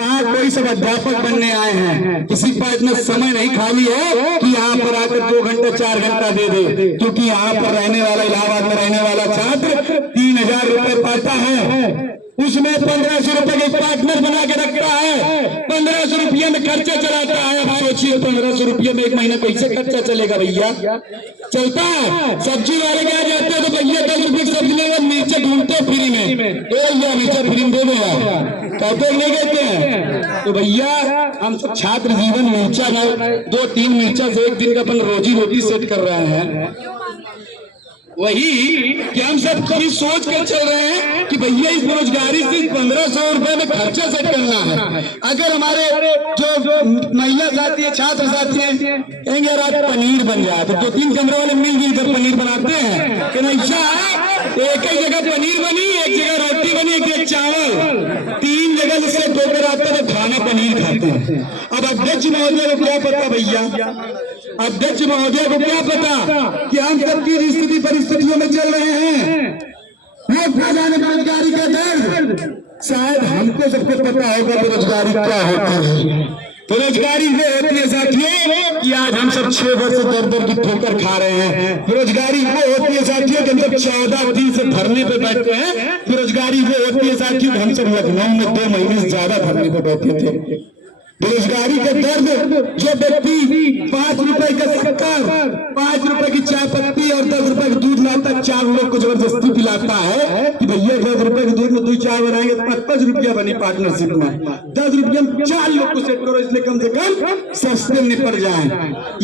कहा कोई सब अध्यापक बनने आए हैं, किसी पर इतना समय नहीं खाली है कि यहाँ पर आकर 2 घंटा 4 घंटा दे दे, क्योंकि यहाँ पर रहने वाला, इलाहाबाद में रहने वाला छात्र 3000 रुपए पाता है, उसमें 1500 रुपए के पार्टनर बना के रखता है, 1500 रुपये में खर्चा चलाता है। अब सोचिए 1500 रुपये में एक महीना कैसे खर्चा चलेगा भैया? चलता है। सब्जी वाले क्या जाते हैं तो भैया 10 रुपये की सब्जी लेगा, मिर्चा ढूंढते फ्री में, भैया मिर्चा फ्री में दे दो यार, कहते नहीं कहते हैं? तो भैया हम सब छात्र जीवन मिर्चा ना 2-3 मिर्चा से एक दिन का अपन रोजी रोटी सेट कर रहे हैं, वही कि हम सब कभी सोच कर चल रहे हैं कि भैया इस बेरोजगारी से 1500 रुपए में खर्चा सेट करना है। अगर हमारे जो महिला साथी है, छात्र साथी हैं, कहेंगे यार आज पनीर बन जाए, तो 2-3 कमरे वाले मिलजुल कर पनीर बनाते हैं कि नहीं? एक ही जगह पनीर बनी, एक जगह रोटी बनी, एक जगह चावल, 3 जगह जिससे ठोकर आता है तो खाना पनीर खाते हैं। अब अध्यक्ष महोदय को क्या पता भैया, अध्यक्ष महोदय को क्या पता कि हम सबकी स्थिति परिस्थितियों में चल रहे हैं, वो खा जाने बेरोजगारी का दर्द शायद हमको सबको पता होगा बेरोजगारी क्या होती है। बेरोजगारी वो होती है साथियों कि आज हम सब 6 वर्ष से दर की ठोकर खा रहे हैं। बेरोजगारी वो होती है साथियों कि हम सब 14 दिन से धरने पे बैठे हैं। बेरोजगारी वो होती है साथियों कि हम सब लखनऊ में 2 महीने से ज्यादा धरने पे बैठे थे। बेरोजगारी का दर्द, जो व्यक्ति 5 रुपए का शक्कर, 5 रुपए की चाय पत्ती और 10 रुपए का दूध लाता, 4 लोग को जबरदस्ती पिलाता है कि भैया 10 रुपए के दूध में 2 चाय बनाएंगे तो 5 रुपया बनी पार्टनरशिप में, 10 रुपये में 4 लोग को सेट करो, इसलिए कम से कम सस्ते निपट जाए।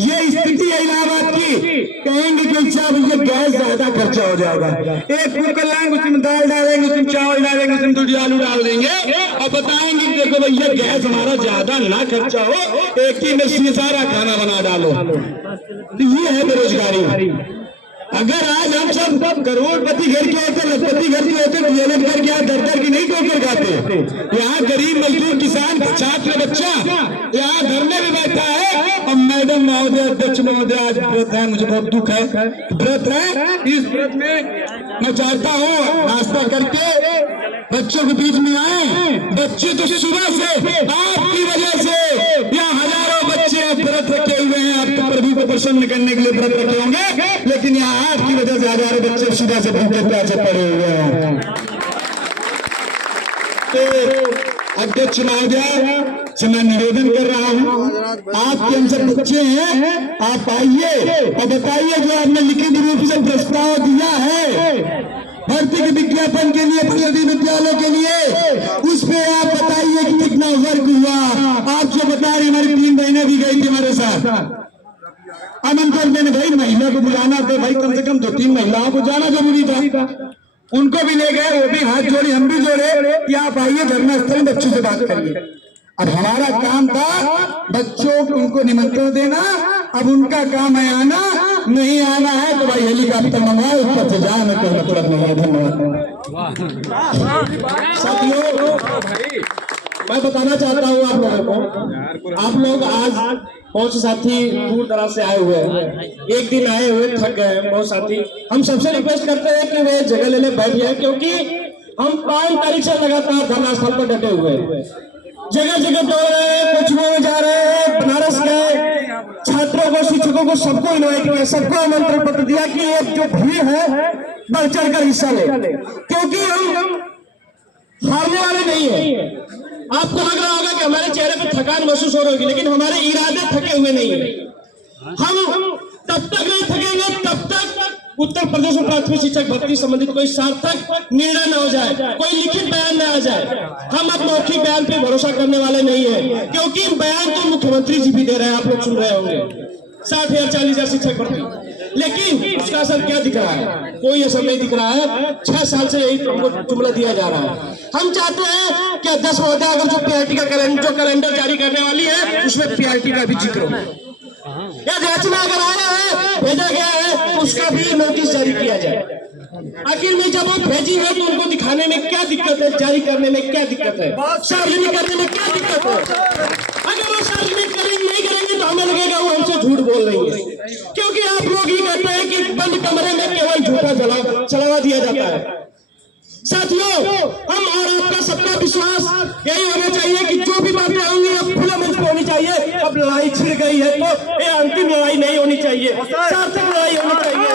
ये स्थिति है इलाहाबाद की। कहेंगे कि अच्छा भैया गैस ज्यादा खर्चा हो जाएगा, एक कुकर लाएंगे उसमें दाल डालेंगे, उसमें चावल डालेंगे, उसमें दूध आलू डाल देंगे और बताएंगे देखो भैया गैस हमारा ज्यादा ना खर्चा हो, एक ही में सारा खाना बना डालो। ये है बेरोजगारी। अगर आज हम सब करोड़पति घर के होते, लखपति घर के होते तो ये घर के दर की नहीं ठोकर खाते। यहाँ गरीब मजदूर किसान छात्र बच्चा यहाँ धरने में बैठा है और मैडम महोदय, अध्यक्ष महोदय आज व्रत है, मुझे बहुत दुख है, व्रत है। इस व्रत में मैं चाहता हूँ नाश्ता करके बच्चों के बीच में आए। बच्चे तो सुबह से आपकी वजह से यहाँ हजारों बच्चे व्रत रखे हुए हैं, आप प्रभु को प्रसन्न करने के लिए व्रत रखे होंगे, लेकिन यहाँ आपकी वजह से हजारों बच्चे सुबह से भूखे प्यासे पड़े हुए हैं। तो अध्यक्ष महोदय से मैं निवेदन कर रहा हूँ, आपके हम सब बच्चे हैं, आप आइए और बताइए जो आपने लिखित रूप से प्रस्ताव दिया है भर्ती के विज्ञापन के लिए सभी विद्यालयों के लिए, उस पे आप बताइए कि कितना वर्क हुआ। आप जो बता रहे हमारी 3 बहनें भी गई थी हमारे साथ, आमंत्रण देने भाई महिला को बुलाना था, भाई कम से कम 2-3 महिलाओं को जाना जरूरी था, उनको भी ले गए, वो भी हाथ जोड़े, हम भी जोड़े कि आप आइए धरना स्थल में बच्चों से बात करिए। अब हमारा काम था बच्चों को उनको निमंत्रण देना, अब उनका काम है आना, नहीं आना है तो भाई हेलीकॉप्टर मंगवाए, ऊपर से जाए, कोई मतलब नहीं है। धन्यवाद साथियों। मैं बताना चाहता हूँ आप लोगों को, आप लोग आज बहुत से साथी दूर दराज से आए हुए हैं, एक दिन आए हुए थक गए बहुत साथी। हम सबसे रिक्वेस्ट करते हैं कि वे जगह लेने बैठ जाए, क्योंकि हम 5 तारीख से लगातार धरना स्थल पर डटे हुए हैं, जगह जगह दौड़ रहे हैं, कोचिंगों में जा रहे हैं, बनारस गए, छात्रों को, शिक्षकों को, सबको इन्वाइट किया, सबको आमंत्रण पत्र दिया कि एक जो भीड़ है बढ़ चढ़ कर हिस्सा ले, क्योंकि हम हारने वाले नहीं है। आपको लग रहा होगा कि हमारे चेहरे पर थकान महसूस हो रही होगी, लेकिन हमारे इरादे थके हुए नहीं है। हम तब तक नहीं थकेंगे तब तक उत्तर प्रदेश में प्राथमिक शिक्षक भर्ती संबंधित कोई सार्थक निर्णय न हो जाए, कोई लिखित बयान न आ जाए। हम अब मौखिक बयान पे भरोसा करने वाले नहीं है, क्योंकि बयान तो मुख्यमंत्री जी भी दे रहे हैं, आप लोग सुन रहे होंगे 60,000 40,000 शिक्षक भर्ती, लेकिन उसका असर क्या दिख रहा है? कोई असर नहीं दिख रहा है। 6 साल से यही हमको जुमला दिया जा रहा है। हम चाहते हैं कि अध्यक्ष महोदय अगर जो पीआरटी का कैलेंडर जारी करने वाली है उसमें पीआरटी का भी जिक्र हो, या याचना अगर आया है, भेजा गया है तो उसका भी नोटिस जारी किया जाए। आखिर में जब वो भेजी है तो उनको दिखाने में क्या दिक्कत है, जारी करने में क्या दिक्कत है, सार्वजनिक करने में क्या दिक्कत है? अगर वो सार्वजनिक नहीं करेंगे तो हमें लगेगा वो हमसे झूठ बोल रही है, क्योंकि आप लोग ही कहते हैं कि बंद कमरे में केवल झूठा चलावा दिया जाता है। साथियों, हम और आपका सबका विश्वास यही होना चाहिए कि जो भी रही है तो ये अंतिम लड़ाई नहीं होनी चाहिए, सार्थक लड़ाई होनी चाहिए।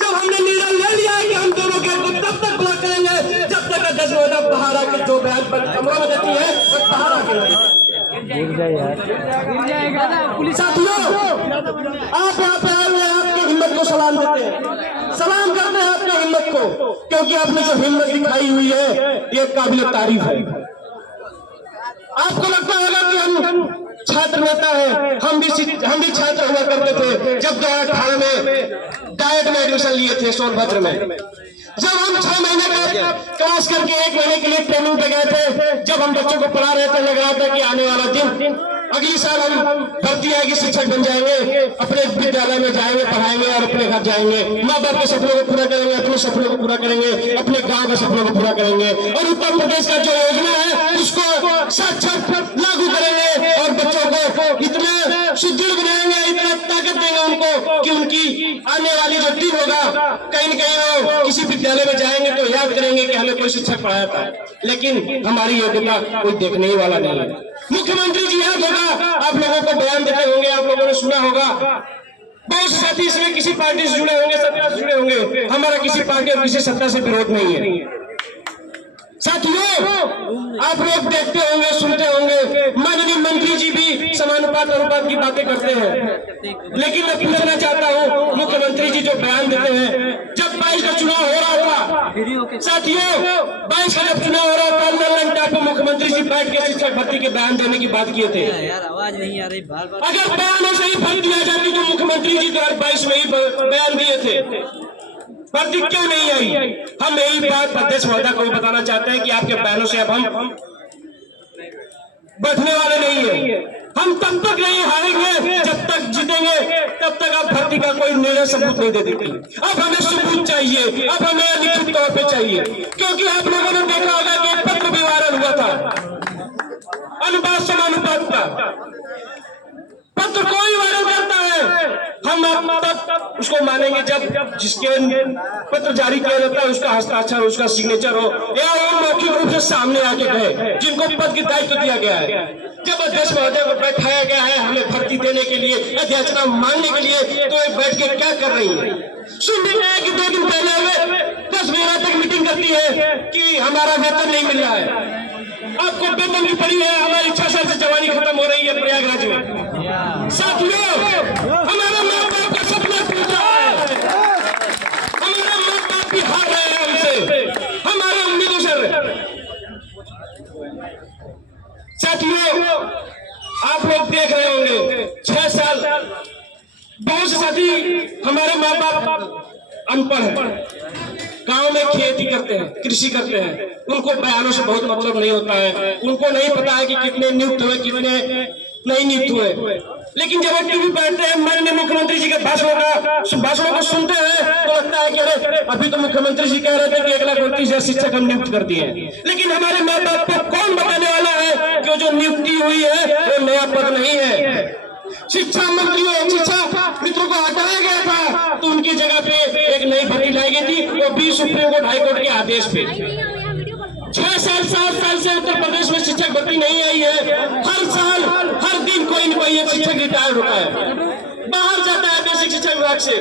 जब हमने निर्णय ले लिया है कि हम दोनों गेट को तब तक ब्लॉक करेंगे जब तक अध्यक्ष महोदय बाहर आके जो बयान पर कमरा में देती है बाहर आके साथियों, आप यहाँ पे आए हुए आपकी हिम्मत को सलाम देते हैं, सलाम करते हैं आपकी हिम्मत को, क्योंकि आपने जो हिम्मत दिखाई हुई है ये काबिल तारीफ है। आपको लगता होगा कि हम छात्र नेता है, हम भी छात्र हुआ करते थे जब 2018 में डायट में एडमिशन लिए थे सोनभद्र में। जब हम 6 महीने का क्लास करके 1 महीने के लिए ट्रेनिंग पे गए थे, जब हम बच्चों को पढ़ा रहे थे, लग रहा था कि आने वाला दिन अगली साल हम भर्ती आएगी, शिक्षक बन जाएंगे, अपने विद्यालय में जाएंगे, पढ़ाएंगे और अपने घर जाएंगे, माँ बाप के सपनों को पूरा करेंगे, अपने सपनों को पूरा करेंगे, अपने गांव के सपनों को पूरा करेंगे और उत्तर प्रदेश का जो योजना है उसको साक्षात लागू करेंगे और बच्चों को इतना सुदृढ़ बनाएंगे, इतना ताकत देंगे उनको कि उनकी आने वाली जो दिन होगा कहीं न कहीं वो किसी विद्यालय में जाएंगे तो याद करेंगे कि हमें कोई शिक्षक पढ़ाया था, लेकिन हमारी योग्यता कोई देखने ही वाला नहीं है। मुख्यमंत्री जी याद होगा, आप लोगों को बयान देते होंगे, आप लोगों ने सुना होगा, बहुत से साथी इसमें किसी पार्टी से जुड़े होंगे, सत्ता से जुड़े होंगे, हमारा किसी पार्टी और किसी सत्ता से विरोध नहीं है। साथियों, आप लोग देखते होंगे, सुनते होंगे, माननीय मंत्री जी भी समानुपात अनुपात की बातें करते हैं, लेकिन मैं पूछना चाहता हूं, मुख्यमंत्री जी जो बयान देते हैं, जब 22 का चुनाव हो रहा था साथियों, 22 का जब चुनाव हो रहा था, लंडन पे मुख्यमंत्री जी बैठ के शिक्षक भर्ती के बयान देने की बात किए थे। यार आवाज नहीं आ रही, अगर बयान ऐसे ही भर दिया जाती तो मुख्यमंत्री जी 2022 में ही बयान दिए थे, भर्ती क्यों नहीं आई? हम यही बात अध्यक्ष महोदय को बताना चाहते हैं कि आपके बयानों से अब हम बैठने वाले नहीं है। हम तब तक नहीं हारेंगे जब तक जीतेंगे, तब तक आप भर्ती का कोई निर्णय सबूत नहीं दे देंगे। अब हमें सबूत चाहिए, अब हमें लिखित तौर पे चाहिए, क्योंकि आप लोगों ने देखा होगा कि एक पत्र भी वायरल हुआ था अनुपात समानुपात का, पत्र कोई वायरल करता है, हम तब उसको मानेंगे जब जिसके पत्र जारी किया जाता है उसका हस्ताक्षर, उसका सिग्नेचर हो, या वो मौखिक रूप से सामने आके कहे जिनको पद की दायित्व दिया गया है। जब अध्यक्ष महोदय को बैठाया गया है हमें भर्ती देने के लिए, अध्यक्षता मानने के लिए, तो ये बैठ के क्या कर रही है? सुन रहे हैं कि 2 दिन पहले हमें 10 महीना तक मीटिंग करती है कि हमारा वेतन नहीं मिल रहा है, आपको वेतन भी पड़ी है, हमारी 6 साल से जवानी खत्म हो रही है प्रयागराज में। साथियों, हमारे माँ बाप का सपना टूट रहा है, हमारे माँ बाप भी हार रहे हैं हमसे, हमारे उम्मीदों से। साथियों, आप लोग देख रहे होंगे 6 साल बहुत से साथी हमारे माँ बाप अनपढ़ है, गांव में खेती करते हैं, कृषि करते हैं, उनको बयानों से बहुत मतलब नहीं होता है, उनको नहीं पता है कि कितने नियुक्त हुए, कितने नहीं नियुक्त हुए। लेकिन जब टीवी बैठते हैं, माननीय मुख्यमंत्री जी के भाषणों को सुनते हैं तो लगता है कि अरे अभी तो मुख्यमंत्री जी कह रहे थे कि 1,29,000 शिक्षक हम नियुक्त कर दिए, लेकिन हमारे माँ बाप को कौन बताने वाला है कि जो नियुक्ति हुई है वो नया पद नहीं है। शिक्षा मंत्री और शिक्षा मित्रों को हटाया गया था तो उनकी जगह पे एक नई भर्ती लाई गई थी, वो भी सुप्रीम कोर्ट हाईकोर्ट के आदेश पे। 6 साल 7 साल से उत्तर प्रदेश में शिक्षक भर्ती नहीं आई है। हर साल हर दिन कोई न कोई एक शिक्षक रिटायर होता है, बाहर जाता है बेसिक शिक्षा विभाग से,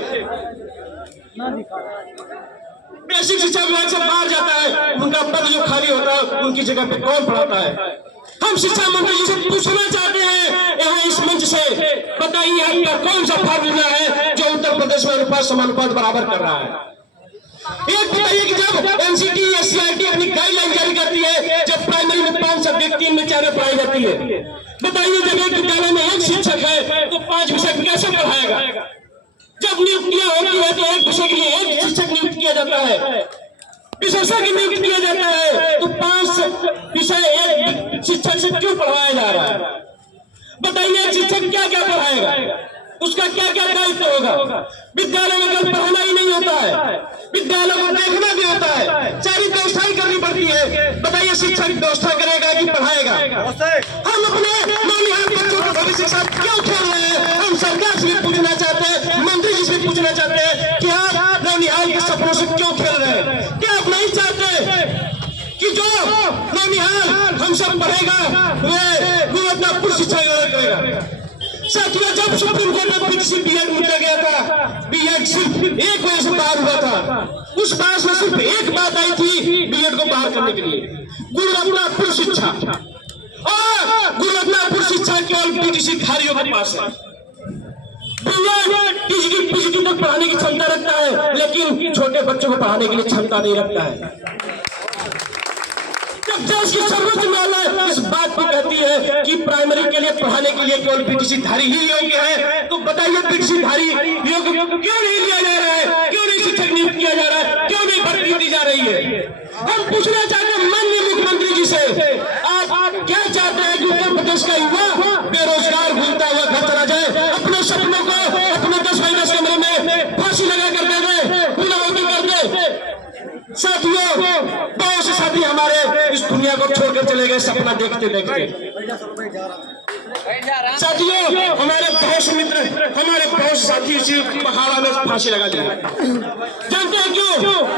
बेसिक शिक्षा विभाग से बाहर जाता है, उनका पद जो खाली होता है उनकी जगह पे कौन पढ़ाता है? हम शिक्षा मंत्री जी से पूछना चाहते हैं यहाँ इस मंच से, बताइए आपका कौन सा फार्मूला है जो उत्तर प्रदेश में अनुपात समानुपात बराबर कर रहा है? एक बताइए कि जब एनसीटी या सीआईटी अपनी गाइडलाइन जारी करती है, जब प्राइमरी में 5 सब्जेक्ट 3 में 4 पढ़ाई जाती है, बताइए जब एक विद्यालय में 1 शिक्षक है तो 5 विषय कैसे पढ़ाएगा? जब नियुक्तियां होती है तो एक विषय के लिए 1 शिक्षक नियुक्त किया जाता है, विशेषज्ञ नियुक्त किया जाता है तो 5 विषय एक शिक्षक से क्यों पढ़ाया जा रहा है? बताइए शिक्षक क्या क्या पढ़ाएगा, उसका क्या क्या दायित्व होगा? विद्यालय में केवल पढ़ाना ही नहीं होता है, विद्यालय को देखना भी होता है, सारी व्यवस्था करनी पड़ती है। बताइए शिक्षक व्यवस्था करेगा कि पढ़ाएगा? हम अपने नौनिहाल बच्चों के भविष्य के साथ क्यों खेल रहे हैं? हम सरकार से भी पूछना चाहते हैं, मंत्री जी से भी पूछना चाहते हैं कि आप नौनिहाल के सपनों से क्यों खेल रहे हैं? क्या आप नहीं चाहते कि जो नौनिहाल हम सब पढ़ेगा वो अपना पूर्ण शिक्षा ग्रहण करेगा। साथियों, जब सुप्रीम कोर्ट में बीटीसी बीएड मुद्दा गया था, बीएड सिर्फ एक वजह से बाहर हुआ था। उस बात में सिर्फ एक बात आई थी बीएड को बाहर करने के लिए, गुणवत्तापूर्ण शिक्षा। और गुणवत्तापूर्ण शिक्षा केवल बीटीसी धारियों के पास है। पीएचडी तक पढ़ाने की क्षमता रखता है, लेकिन छोटे बच्चों को पढ़ाने के लिए क्षमता नहीं रखता है। जब देश की सर्वोच्च न्यायालय इस बात को कहती है कि प्राइमरी के लिए पढ़ाने के लिए केवल बीटीसी धारी ही योग्य है, तो बताइए बीटीसी धारी योग्य क्यों नहीं लिया जा रहा है? क्यों नहीं शिक्षक नियुक्त किया जा रहा है? क्यों नहीं भर्ती दी जा रही है? हम पूछना चाहते हैं माननीय मुख्यमंत्री जी से, आप क्या चाहते हैं कि उत्तर प्रदेश का युवा बेरोजगार घूमता हुआ घर चला जाए, अपने सपनों को अपने 10x10 कमरे में फांसी लगा कर दे दे, पूर्णाहुति कर दे? साथियों, बहुत से साथी हमारे इस दुनिया को छोड़कर चले गए सपना देखते देखते। साथियों, हमारे बहुत से मित्र, हमारे बहुत से साथी इसी पहाड़ा में फांसी लगा दिए। जानते हैं क्यों?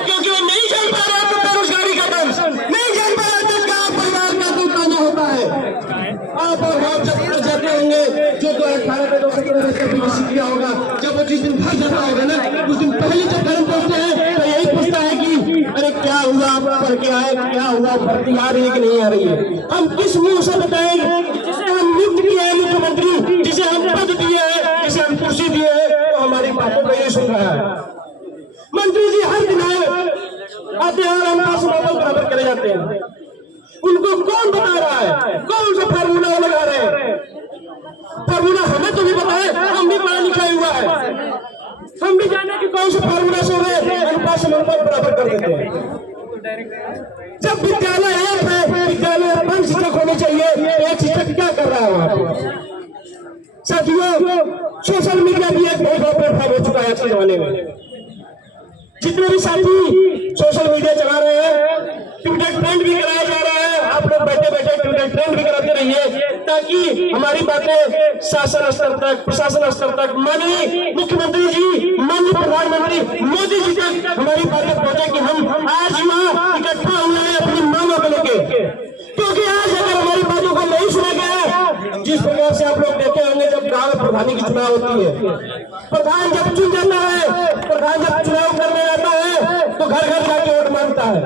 क्योंकि वो नहीं जान पा रहे तो बेरोजगारी का दंश, नहीं जान पा रहे तो क्या परिवार का दुख आना होता है। आप और हम जब जाते होंगे, जो 2018 में 2017 में किया होगा, जब वो जिस दिन घर जाता होगा ना, उस दिन पहले जब घर पहुंचते हैं तो यही पूछता है कि अरे क्या हुआ, आप पढ़ के आए, क्या हुआ, भर्ती आ रही है कि नहीं आ रही है? हम किस मुंह से बताएंगे? जिसे हम नियुक्त किए हैं मुख्यमंत्री, जिसे हम पद दिए हैं, जिसे हम कुर्सी दिए हैं, तो हमारी बातों को नहीं सुन रहा है। मंत्री जी हर दिन आते हैं और हम आसमान बराबर करे जाते हैं। उनको कौन बता रहा है? कौन सा फार्मूला लगा रहे हैं? फार्मूला हमें तो भी पता है, हम भी पढ़ा लिखा हुआ है, हम भी जाने कि कौन से फार्मूला से अनुपात समानुपात बराबर कर देते हैं। जब विद्यालय है, विद्यालय में शिक्षक होने चाहिए, एक शिक्षक क्या कर रहा है वहां पर? साथियों, सोशल मीडिया भी एक बहुत बड़ा प्लेटफॉर्म हो चुका है आज के जमाने में। जितने भी साथी सोशल मीडिया चला रहे हैं, ट्विटर ट्रेंड भी कराया जा रहा है। आप लोग बैठे बैठे ट्विटर ट्रेंड भी कराते रहिए, ताकि हमारी बातें शासन स्तर तक, प्रशासन स्तर तक, माननीय मुख्यमंत्री जी, माननीय प्रधानमंत्री मोदी जी तक हमारी बातें पहुंचे कि हम आज वहां इकट्ठा हुए हैं अपनी मांगों को लेके। क्योंकि आज अगर हमारी बातों को नहीं सुना गया, जिस प्रकार से आप लोग देखे होंगे जब गांव प्रधानी की चुनाव होती है, प्रधान जब चुन जाता है, प्रधान जब चुनाव करने आता है तो घर घर जाके वोट मांगता है।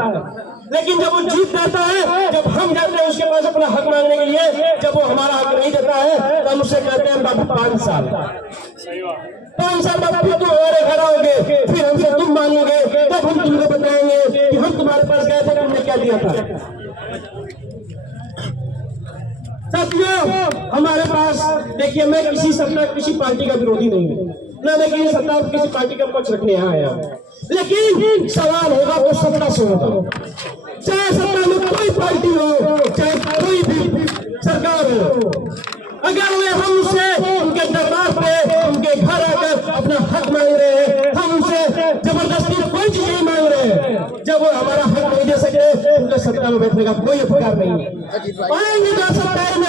लेकिन जब वो जीत जाता है, जब हम जाते हैं उसके पास अपना हक मांगने के लिए, जब वो हमारा हक नहीं देता है तो हम उससे कहते हैं बाबू 5 साल बाबू तुम हमारे घर आओगे, फिर हमसे तुम मांगोगे, तब हम तुमको बताएंगे कि हम तुम्हारे पास गए थे, तुमने क्या दिया था। साथियों, हमारे पास देखिए, मैं किसी सत्ता, किसी पार्टी का विरोधी नहीं हूँ, ना मैं किसी सत्ता, किसी पार्टी का पक्ष रखने यहाँ आया हूँ, लेकिन सवाल होगा वो सत्ता से होगा। चाहे सत्ता में कोई पार्टी हो, चाहे कोई भी सरकार हो, अगर वे हमसे उनके दरबार पे, उनके घर आकर अपना हक मांग रहे हैं, हम उनसे जबरदस्ती कोई चीज नहीं मांग रहे हैं, जब वो हमारा हक नहीं दे सके, उनके सत्ता में बैठने का कोई अधिकार नहीं है। आएंगे तो सत्ता में